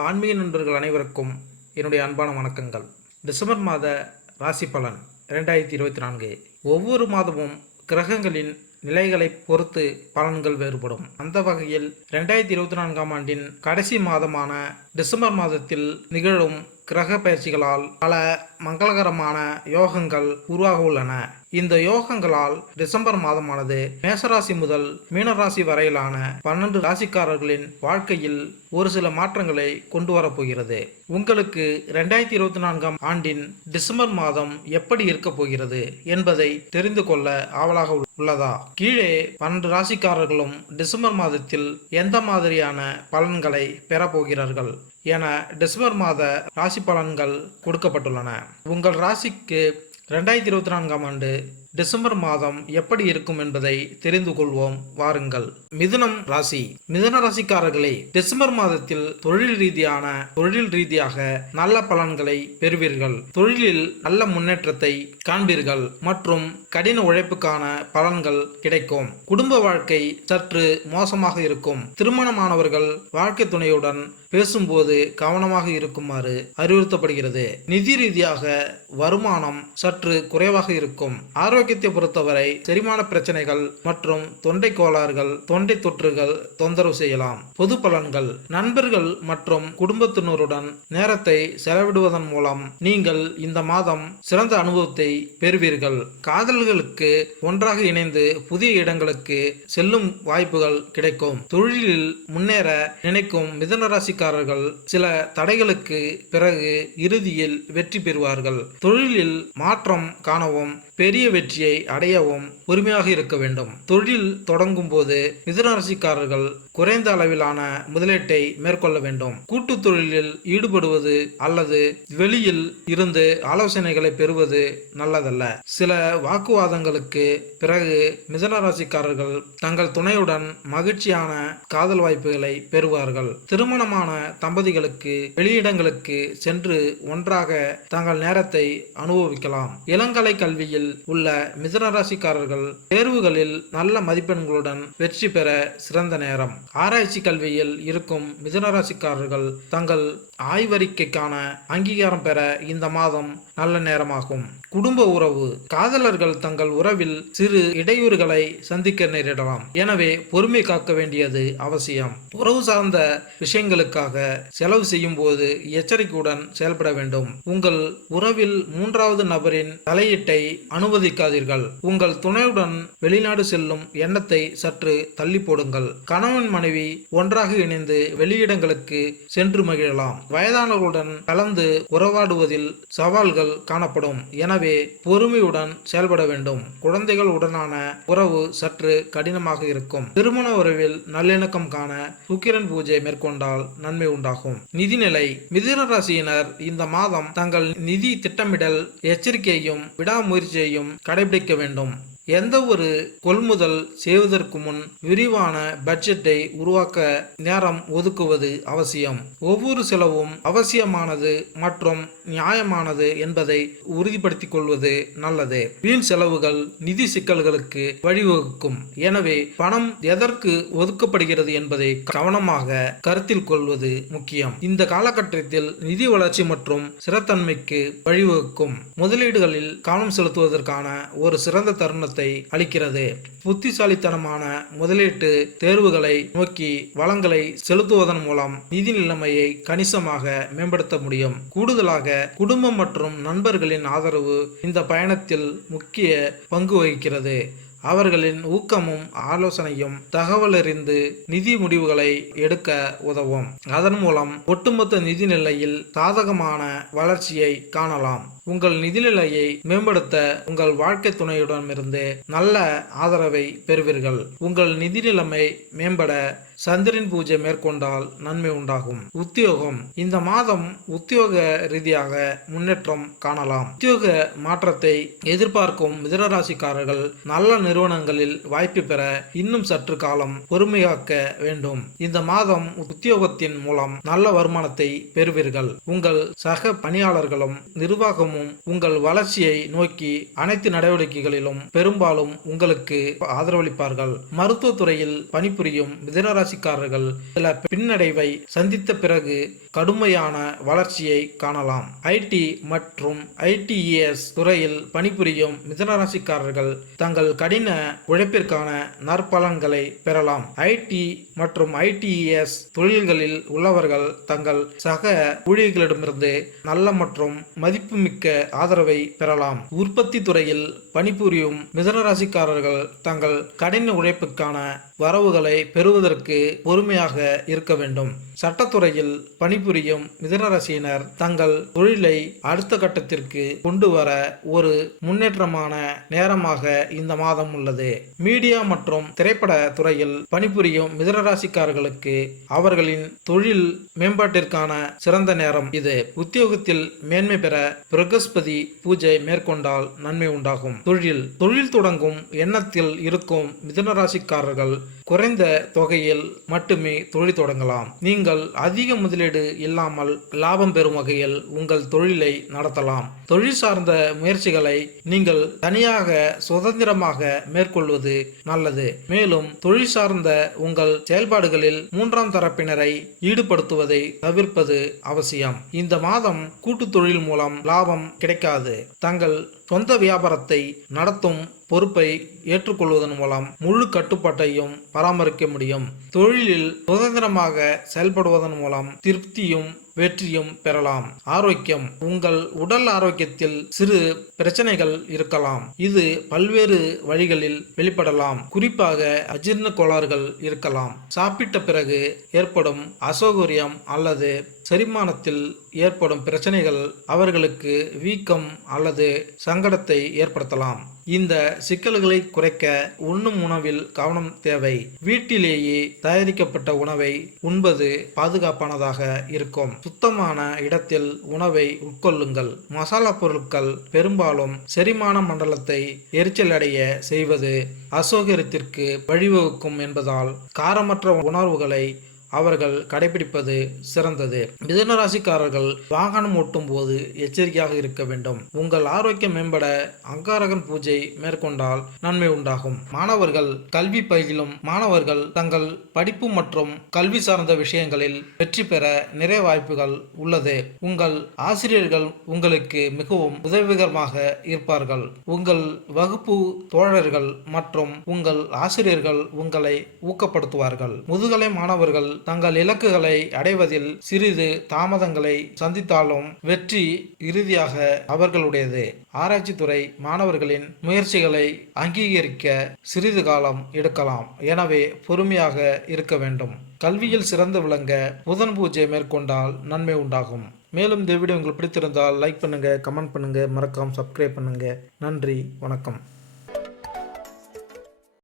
ஆன்மீக நண்பர்கள் அனைவருக்கும் என்னுடைய அன்பான வணக்கங்கள். டிசம்பர் மாத ராசி பலன் 2024. ஒவ்வொரு மாதமும் கிரகங்களின் நிலைகளை பொறுத்து பலன்கள் வேறுபடும். அந்த வகையில் 2024ஆம் ஆண்டின் கடைசி மாதமான டிசம்பர் மாதத்தில் நிகழும் கிரக பயிற்சிகளால் பல மங்களகரமான யோகங்கள் உருவாக உள்ளன. இந்த யோகங்களால் டிசம்பர் மாதமானது மேசராசி முதல் மீனராசி வரையிலான 12 ராசிக்காரர்களின் வாழ்க்கையில் ஒரு சில மாற்றங்களை கொண்டு வரப்போகிறது. உங்களுக்கு 2024ஆம் ஆண்டின் டிசம்பர் மாதம் எப்படி இருக்க போகிறது என்பதை தெரிந்து கொள்ள ஆவலாக உள்ளதா? கீழே 12 ராசிக்காரர்களும் டிசம்பர் மாதத்தில் எந்த மாதிரியான பலன்களை பெறப்போகிறார்கள் என டிசம்பர் மாத ராசி பலன்கள் கொடுக்கப்பட்டுள்ளன. உங்கள் ராசிக்கு 2024ஆம் ஆண்டு டிசம்பர் மாதம் எப்படி இருக்கும் என்பதை தெரிந்து கொள்வோம் வாருங்கள். மிதுனம் ராசி. மிதுன ராசிக்காரர்களே, டிசம்பர் மாதத்தில் தொழில் ரீதியாக நல்ல பலன்களை பெறுவீர்கள். தொழிலில் நல்ல முன்னேற்றத்தை காண்பீர்கள் மற்றும் கடின உழைப்புக்கான பலன்கள் கிடைக்கும். குடும்ப வாழ்க்கை சற்று மோசமாக இருக்கும். திருமணமானவர்கள் வாழ்க்கை துணையுடன் பேசும்போது கவனமாக இருக்குமாறு அறிவுறுத்தப்படுகிறது. நிதி ரீதியாக வருமானம் சற்று குறைவாக இருக்கும். ஆரோக்கியத்தை பொறுத்தவரை செரிமான பிரச்சனைகள் மற்றும் தொண்டை கோளாறுகள், தொண்டை தொற்றுகள் தொந்தரவு செய்யலாம். பொது பலன்கள். நண்பர்கள் மற்றும் குடும்பத்தினருடன் நேரத்தை செலவிடுவதன் மூலம் நீங்கள் இந்த மாதம் சிறந்த அனுபவத்தை பெறுவீர்கள். காதல்களுக்கு ஒன்றாக இணைந்து புதிய இடங்களுக்கு செல்லும் வாய்ப்புகள் கிடைக்கும். தொழிலில் முன்னேற நினைக்கும் மிதுன ராசி சில தடைகளுக்கு பிறகு இறுதியில் வெற்றி பெறுவார்கள். தொழிலில் மாற்றம் காணவும் பெரிய வெற்றியை அடையவும் பொறுமையாக இருக்க வேண்டும். தொழில் தொடங்கும் போது மிதுன ராசிக்காரர்கள் குறைந்த அளவிலான முதலீட்டை மேற்கொள்ள வேண்டும். கூட்டு தொழிலில் ஈடுபடுவது அல்லது வெளியில் இருந்து ஆலோசனைகளை பெறுவது நல்லதல்ல. சில வாக்குவாதங்களுக்கு பிறகு மிதுன ராசிக்காரர்கள் தங்கள் துணையுடன் மகிழ்ச்சியான காதல் வாய்ப்புகளை பெறுவார்கள். திருமணமான தம்பதிகளுக்கு வெளியிடங்களுக்கு சென்று ஒன்றாக தங்கள் நேரத்தை அனுபவிக்கலாம். இளங்கலை கல்வியில் உள்ள மிதுன ராசிக்காரர்கள் தேர்வுகளில் நல்ல மதிப்பெண்களுடன் வெற்றி பெற சிறந்த நேரம். ஆராய்ச்சி கல்வியில் இருக்கும் மிதுன ராசிக்காரர்கள் தங்கள் ஆய்வறிக்கைக்கான அங்கீகாரம் பெற இந்த மாதம் நல்ல நேரமாகும். குடும்ப உறவு. காதலர்கள் தங்கள் உறவில் சிறு இடையூறுகளை சந்திக்க நேரிடலாம். எனவே பொறுமை காக்க வேண்டியது அவசியம். உறவு சார்ந்த விஷயங்களுக்காக செலவு செய்யும் போது எச்சரிக்கையுடன் செயல்பட வேண்டும். உங்கள் உறவில் மூன்றாவது நபரின் தலையீட்டை அனுமதிக்காதீர்கள். உங்கள் துணையுடன் வெளிநாடு செல்லும் எண்ணத்தை சற்று தள்ளி போடுங்கள். கணவன் மனைவி ஒன்றாக இணைந்து வெளியிடங்களுக்கு சென்று மகிழலாம். வயதானவர்களுடன் கலந்து உறவாடுவதில் சவால்கள் காணப்படும். எனவே பொறுமையுடன் செயல்பட வேண்டும். குழந்தைகள் உடனான உறவு சற்று கடினமாக இருக்கும். திருமண உறவில் நல்லிணக்கம் காண சுக்கிரன் பூஜை மேற்கொண்டால் நன்மை உண்டாகும். நிதிநிலை. மிதுன ராசியினர் இந்த மாதம் தங்கள் நிதி திட்டமிடல் எச்சரிக்கையையும் விடாமுயற்சியையும் கடைபிடிக்க வேண்டும். எந்த ஒரு கொள்முதல் செய்வதற்கு முன் விரிவான பட்ஜெட்டை உருவாக்க நேரம் ஒதுக்குவது அவசியம். ஒவ்வொரு செலவும் அவசியமானது மற்றும் நியாயமானது என்பதை உறுதிப்படுத்திக் கொள்வது நல்லது. வீண் செலவுகள் நிதி சிக்கல்களுக்கு வழிவகுக்கும். எனவே பணம் எதற்கு ஒதுக்கப்படுகிறது என்பதை கவனமாக கருத்தில் கொள்வது முக்கியம். இந்த காலகட்டத்தில் நிதி வளர்ச்சி மற்றும் ஸ்திரத்தன்மைக்கு வழிவகுக்கும். முதலீடுகளில் கவனம் செலுத்துவதற்கான ஒரு சிறந்த தருணத்தை அளிக்கிறது. புத்திசாலித்தனமான முதலீட்டு தேர்வுகளை நோக்கி வளங்களை செலுத்துவதன் மூலம் நிதி நிலைமையை கணிசமாக மேம்படுத்த முடியும். கூடுதலாக குடும்பம் மற்றும் நண்பர்களின் ஆதரவு இந்த பயணத்தில் முக்கிய பங்கு வகிக்கிறது. அவர்களின் ஊக்கமும் ஆலோசனையும் தகவலறிந்து நிதி முடிவுகளை எடுக்க உதவும். அதன் மூலம் ஒட்டுமொத்த நிதி நிலையில் சாதகமான வளர்ச்சியை காணலாம். உங்கள் நிதிநிலையை மேம்படுத்த உங்கள் வாழ்க்கை துணையுடனிருந்து நல்ல ஆதரவை பெறுவீர்கள். உங்கள் நிதி நிலைமை மேம்பட சந்திரன் பூஜை மேற்கொண்டால் நன்மை உண்டாகும். உத்தியோகம். இந்த மாதம் உத்தியோக ரீதியாக முன்னேற்றம் காணலாம். உத்தியோக மாற்றத்தை எதிர்பார்க்கும் மிதுன ராசிக்காரர்கள் நல்ல நிறுவனங்களில் வாய்ப்பு பெற இன்னும் சற்று காலம் பொறுமையாக்க வேண்டும். இந்த மாதம் உத்தியோகத்தின் மூலம் நல்ல வருமானத்தை பெறுவீர்கள். உங்கள் சக பணியாளர்களும் நிர்வாகமும் உங்கள் வளர்ச்சியை நோக்கி அனைத்து நடவடிக்கைகளிலும் பெரும்பாலும் உங்களுக்கு ஆதரவளிப்பார்கள். மருத்துவத்துறையில் பணிபுரியும் மிதுன ராசி மிதுனராசிக்காரர்கள் சில பின்னடைவை சந்தித்த பிறகு கடுமையான வளர்ச்சியை காணலாம். ஐடி மற்றும் ஐடிஎஸ் துறையில் பணிபுரியும் மிதுனராசிக்காரர்கள் தங்கள் கடின உழைப்பிற்கான நற்பலன்களை பெறலாம். ஐடி மற்றும் ஐடிஎஸ் தொழில்களில் உள்ளவர்கள் தங்கள் சக ஊழியர்களிடமிருந்து நல்ல மற்றும் மதிப்புமிக்க ஆதரவை பெறலாம். உற்பத்தி துறையில் பணிபுரியும் மிதுனராசிக்காரர்கள் தங்கள் கடின உழைப்புக்கான வரவுகளை பெறுவதற்கு பொறுமையாக இருக்க வேண்டும். சட்டத்துறையில் பணிபுரியும் மிதுனராசியினர் தங்கள் தொழிலை அடுத்த கட்டத்திற்கு கொண்டு வர ஒரு முன்னேற்றமான நேரமாக இந்த மாதம் உள்ளது. மீடியா மற்றும் திரைப்பட துறையில் பணிபுரியும் மிதுனராசிக்காரர்களுக்கு அவர்களின் தொழில் மேம்பாட்டிற்கான சிறந்த நேரம் இது. உத்தியோகத்தில் மேன்மை பெற பிரகஸ்பதி பூஜை மேற்கொண்டால் நன்மை உண்டாகும். தொழில் தொடங்கும் எண்ணத்தில் இருக்கும் மிதுனராசிக்காரர்கள் குறைந்த தொகையில் மட்டுமே தொழில் தொடங்கலாம். நீங்கள் அதிக முதலீடு இல்லாமல் லாபம் பெறும் வகையில் உங்கள் தொழிலை நடத்தலாம். தொழில் சார்ந்த முயற்சிகளை நீங்கள் தனியாக சுதந்திரமாக மேற்கொள்வது நல்லது. மேலும் தொழில் சார்ந்த உங்கள் செயல்பாடுகளில் மூன்றாம் தரப்பினரை ஈடுபடுத்துவதை தவிர்ப்பது அவசியம். இந்த மாதம் கூட்டு தொழில் மூலம் லாபம் கிடைக்காது. தங்கள் சொந்த வியாபாரத்தை நடத்தும் பொறுப்பை ஏற்றுக்கொள்வதன் மூலம் முழு கட்டுப்பாட்டையும் பராமரிக்க முடியும். தொழிலில் சுதந்திரமாக செயல்படுவதன் மூலம் திருப்தியும் வெற்றியும் பெறலாம். ஆரோக்கியம். உங்கள் உடல் ஆரோக்கியத்தில் சிறு பிரச்சனைகள் இருக்கலாம். இது பல்வேறு வழிகளில் வெளிப்படலாம். குறிப்பாக அஜீரண கோளாறுகள் இருக்கலாம். சாப்பிட்ட பிறகு ஏற்படும் அசௌகரியம் அல்லது செரிமானத்தில் ஏற்படும் பிரச்சனைகள் அவர்களுக்கு வீக்கம் அல்லது சங்கடத்தை ஏற்படுத்தலாம். இந்த சிக்கல்களை குறைக்க உண்ணும் உணவில் கவனம் தேவை. வீட்டிலேயே தயாரிக்கப்பட்ட உணவை உண்பது பாதுகாப்பானதாக இருக்கும். சுத்தமான இடத்தில் உணவை உட்கொள்ளுங்கள். மசாலா பொருட்கள் பெரும்பாலும் செரிமான மண்டலத்தை எரிச்சலடைய செய்வது அசௌகரியத்திற்கு வழிவகுக்கும் என்பதால் காரமற்ற உணர்வுகளை அவர்கள் கடைபிடிப்பது சிறந்தது. மிதுனராசிக்காரர்கள் வாகனம் ஓட்டும் போது எச்சரிக்கையாக இருக்க வேண்டும். உங்கள் ஆரோக்கியம் மேம்பட அங்காரகன் பூஜை மேற்கொண்டால் நன்மை உண்டாகும். மாணவர்கள் கல்வி பயிலும் மாணவர்கள் தங்கள் படிப்பு மற்றும் கல்வி சார்ந்த விஷயங்களில் வெற்றி பெற நிறைய வாய்ப்புகள் உள்ளது. உங்கள் ஆசிரியர்கள் உங்களுக்கு மிகவும் உதவிகரமாக இருப்பார்கள். உங்கள் வகுப்பு தோழர்கள் மற்றும் உங்கள் ஆசிரியர்கள் உங்களை ஊக்கப்படுத்துவார்கள். முதுகலை மாணவர்கள் தங்கள் இலக்குகளை அடைவதில் சிறிது தாமதங்களை சந்தித்தாலும் வெற்றி இறுதியாக அவர்களுடையது. ஆராய்ச்சி துறை மாணவர்களின் முயற்சிகளை அங்கீகரிக்க சிறிது காலம் எடுக்கலாம். எனவே பொறுமையாக இருக்க வேண்டும். கல்வியில் சிறந்து விளங்க புதன் பூஜை மேற்கொண்டால் நன்மை உண்டாகும். மேலும் இந்த வீடியோ உங்களுக்கு பிடித்திருந்தால் லைக் பண்ணுங்க, கமெண்ட் பண்ணுங்க, மறக்காம சப்ஸ்கிரைப் பண்ணுங்க. நன்றி, வணக்கம்.